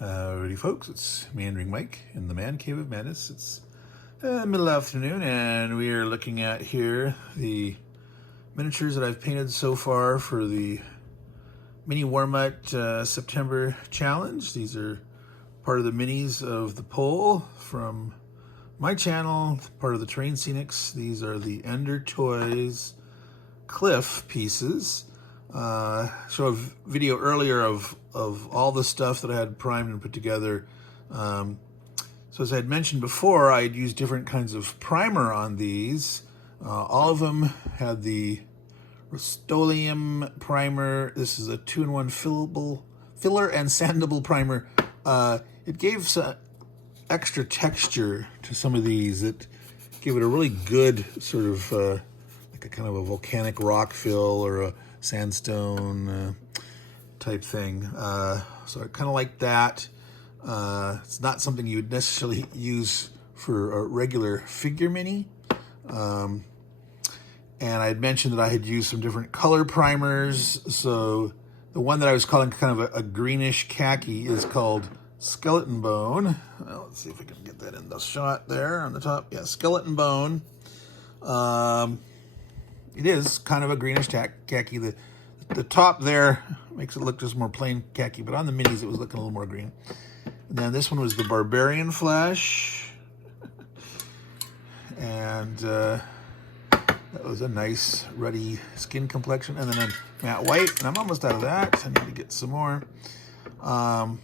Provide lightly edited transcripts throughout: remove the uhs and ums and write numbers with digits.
Howdy folks, it's Meandering Mike in the Man Cave of Madness. It's middle afternoon and we are looking at here the miniatures that I've painted so far for the Mini Warmut September challenge. These are part of the minis of the poll from my channel, part of the Terrain Scenics. These are the Ender Toys Cliff pieces. Show a video earlier of all the stuff that I had primed and put together. So as I had mentioned before, I had used different kinds of primer on these. All of them had the Rust-Oleum primer. This is a 2-in-1 filler and sandable primer. It gave some extra texture to some of these. It gave it a really good sort of like a kind of a volcanic rock fill or a sandstone type thing. So I kind of like that. It's not something you would necessarily use for a regular figure mini. And I had mentioned that I had used some different color primers. So the one that I was calling kind of a greenish khaki is called Skeleton Bone. Well, let's see if we can get that in the shot there on the top. Yeah, Skeleton Bone. It is kind of a greenish khaki. The top there makes it look just more plain khaki, but on the minis it was looking a little more green. And then this one was the Barbarian Flesh. And that was a nice ruddy skin complexion. And then a matte white, and I'm almost out of that. I need to get some more. And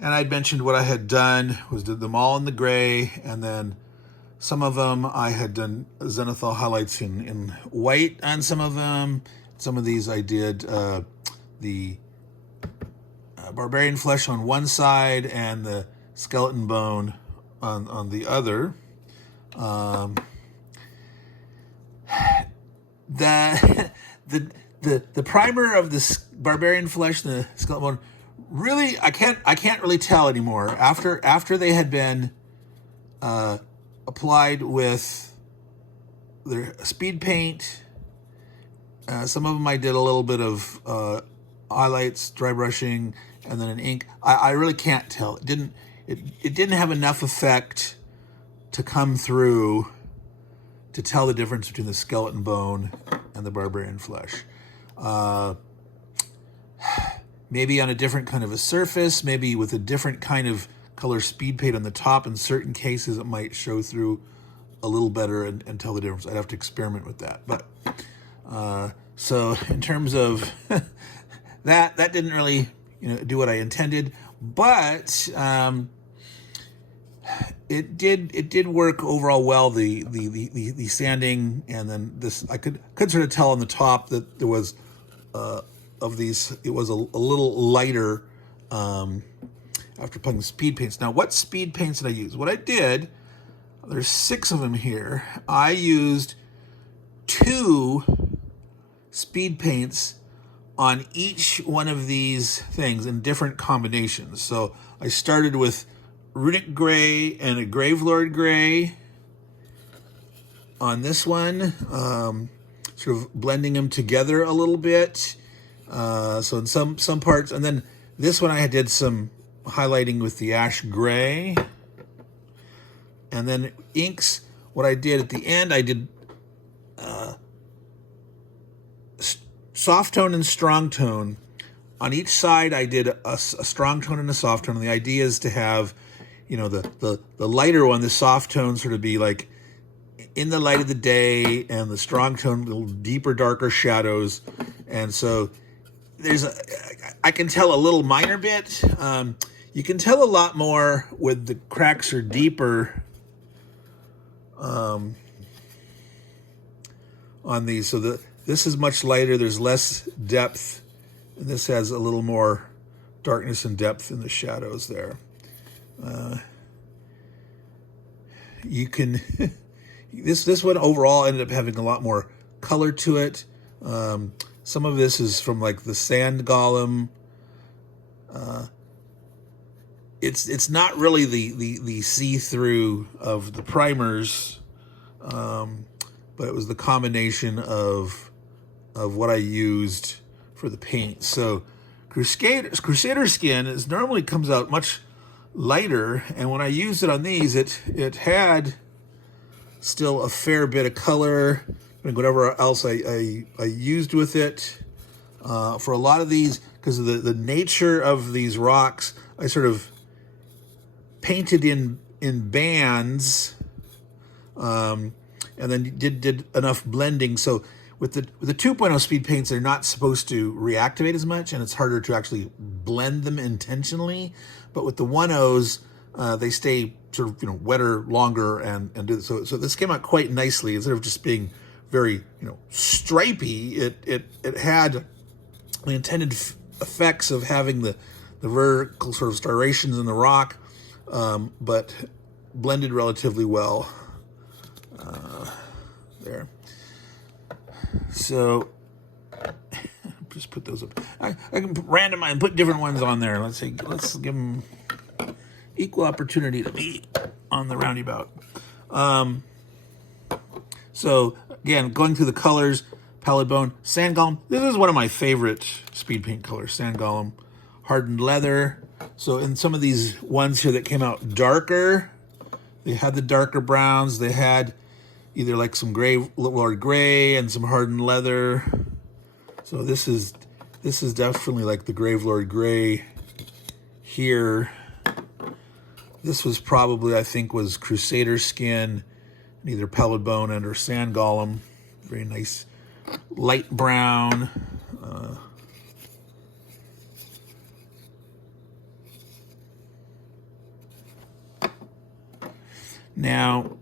I'd mentioned what I had done was did them all in the gray, and then some of them I had done zenithal highlights in white on some of them. Some of these I did the Barbarian Flesh on one side and the Skeleton Bone on the other. The primer of the Barbarian Flesh and the Skeleton Bone, really I can't really tell anymore. After they had been applied with their speed paint. Some of them I did a little bit of highlights, dry brushing, and then an ink. I really can't tell. It didn't have enough effect to come through to tell the difference between the Skeleton Bone and the Barbarian Flesh. Maybe on a different kind of a surface, maybe with a different kind of color speed paint on the top. In certain cases, it might show through a little better and tell the difference. I'd have to experiment with that. But so in terms of that didn't really do what I intended. But it did work overall well. The sanding, and then this I could sort of tell on the top that there was of these, it was a little lighter after putting the speed paints. Now, what speed paints did I use? What I did, there's 6 of them here. I used 2 speed paints on each one of these things in different combinations. So I started with Runic Gray and a Gravelord Gray on this one, sort of blending them together a little bit. So in some parts, and then this one I did some highlighting with the Ash Gray. And then inks, what I did at the end, I did soft tone and strong tone. On each side, I did a strong tone and a soft tone. And the idea is to have, the lighter one, the soft tone, sort of be like in the light of the day, and the strong tone, little deeper, darker shadows. And so I can tell a little minor bit. You can tell a lot more with the cracks are deeper on these. So this is much lighter. There's less depth. And this has a little more darkness and depth in the shadows there. You can this one overall ended up having a lot more color to it. Some of this is from like the Sand Golem. It's not really the see-through of the primers, but it was the combination of what I used for the paint. So Crusader skin normally comes out much lighter, and when I used it on these, it had still a fair bit of color and whatever else I used with it. For a lot of these, because of the nature of these rocks, I sort of painted in bands, and then did enough blending. So with the 2.0 speed paints, they're not supposed to reactivate as much, and it's harder to actually blend them intentionally. But with the 1.0s, they stay sort of wetter longer, and do so. So this came out quite nicely. Instead of just being very stripy, it had the intended effects of having the vertical sort of striations in the rock, but blended relatively well. There. So just put those up. I can randomize and put different ones on there. Let's give them equal opportunity to be on the roundabout. So again, going through the colors, Pallid Bone, Sand Golem. This is one of my favorite speed paint colors, Sand Golem. Hardened Leather. So in some of these ones here that came out darker, they had the darker browns. They had either like some Grave Lord Gray and some Hardened Leather. So this is definitely like the Grave Lord Gray here. This was probably, I think, was Crusader skin, either Pallid Bone and or Sand Golem. Very nice light brown. Now,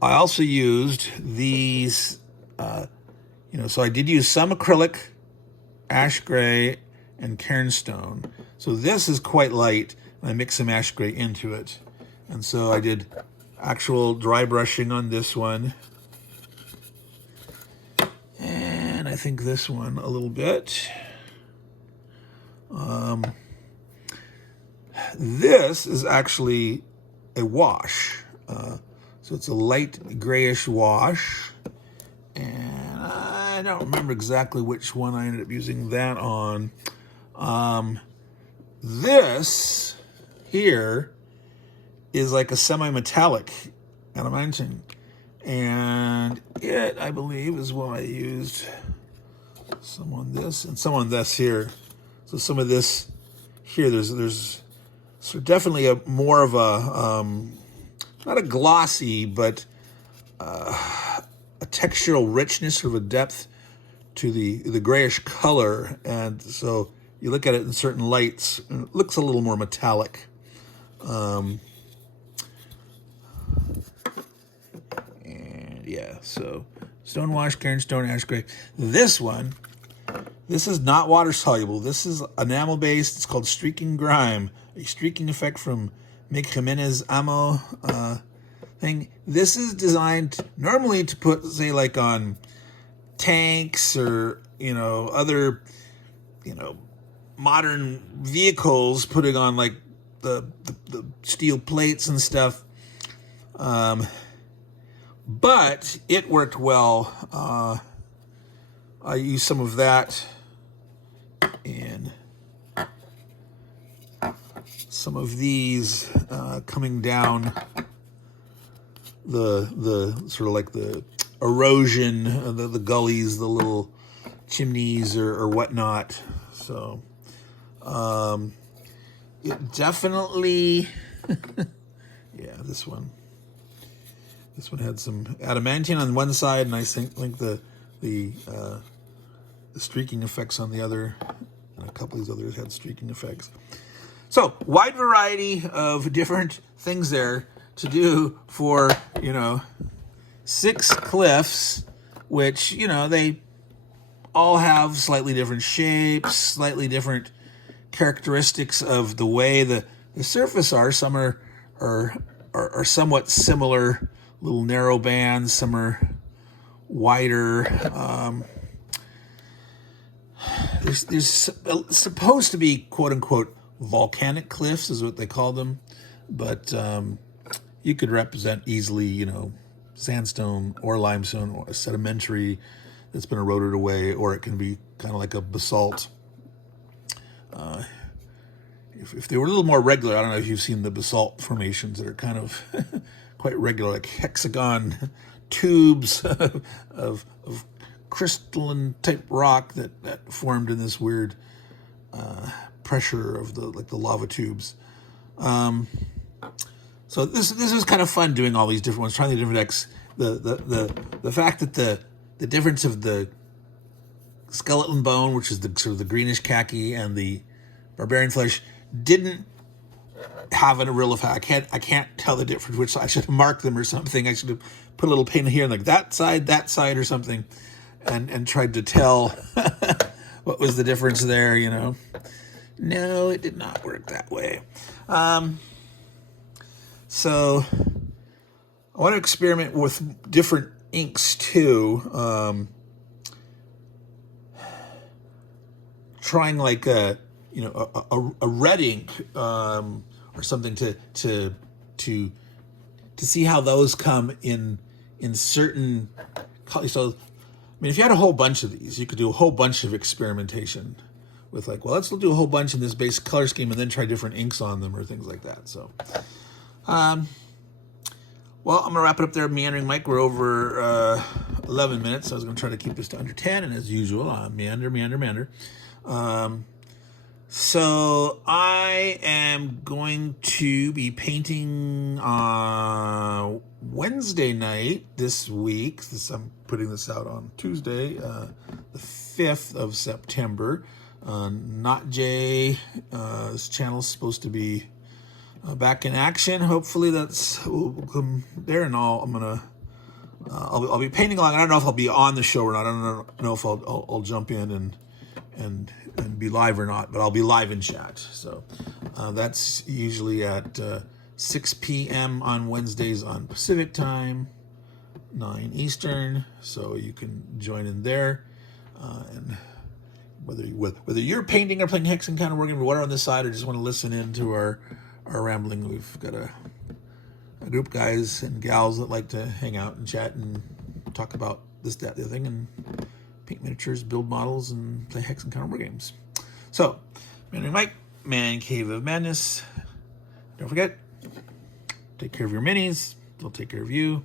I also used these, so I did use some acrylic, ash gray, and cairnstone. So this is quite light, and I mixed some ash gray into it. And so I did actual dry brushing on this one. And I think this one a little bit. This is actually a wash. So it's a light grayish wash. And I don't remember exactly which one I ended up using that on. This here is like a semi-metallic adamantine. And it, I believe, is what I used. Some on this and some on this here. So some of this here, there's so definitely a more of a, not a glossy, but a textural richness, sort of a depth to the grayish color. And so you look at it in certain lights, and it looks a little more metallic. And yeah, so stonewash, cairnstone, ash gray. This one, this is not water soluble. This is enamel based. It's called Streaking Grime, a streaking effect from Mick Jimenez Amo thing. This is designed normally to put, say, like on tanks or other modern vehicles, putting on like the steel plates and stuff. But it worked well. I used some of that in some of these coming down the sort of like the erosion, the gullies, the little chimneys or whatnot. So it definitely, yeah, this one had some adamantine on one side, and I think the streaking effects on the other, and a couple of these others had streaking effects. So wide variety of different things there to do for 6 cliffs, which they all have slightly different shapes, slightly different characteristics of the way the surface are. Some are somewhat similar, little narrow bands. Some are wider. There's supposed to be quote unquote volcanic cliffs, is what they call them, but you could represent easily, sandstone or limestone or a sedimentary that's been eroded away, or it can be kind of like a basalt If they were a little more regular, I don't know if you've seen the basalt formations that are kind of quite regular, like hexagon tubes of crystalline type rock that formed in this weird pressure of the lava tubes. So this is kind of fun doing all these different ones, trying the different decks. The fact that the difference of the skeleton bone, which is the sort of the greenish khaki, and the barbarian flesh didn't have a real effect. I can't tell the difference. Which I should have marked them or something. I should have put a little paint here and like that side, or something, and tried to tell what was the difference there. You know, no, it did not work that way. So I want to experiment with different inks too. Trying like a red ink or something to see how those come in certain colors. So, I mean, if you had a whole bunch of these, you could do a whole bunch of experimentation with like, well, let's do a whole bunch in this base color scheme and then try different inks on them or things like that. So, well, I'm going to wrap it up there, Meandering Mike. We're over 11 minutes. I was going to try to keep this to under 10, and as usual, meander. So I am going to be painting Wednesday night this week. I'm putting this out on Tuesday, the 5th of September. Not Jay. This channel is supposed to be back in action. Hopefully we'll come there, and I'll be painting along. I don't know if I'll be on the show or not. I don't know if I'll jump in and be live or not, but I'll be live in chat. So that's usually at 6 p.m. on Wednesdays on Pacific time, 9 Eastern. So you can join in there, and whether you're painting or playing Hex Encounter Wargame or whatever on this side, or just want to listen in to our rambling, we've got a group of guys and gals that like to hang out and chat and talk about this, that, the other thing, and paint miniatures, build models, and play Hex Encounter Wargames. So, Meandering Mike, Man Cave of Madness. Don't forget, take care of your minis. They'll take care of you.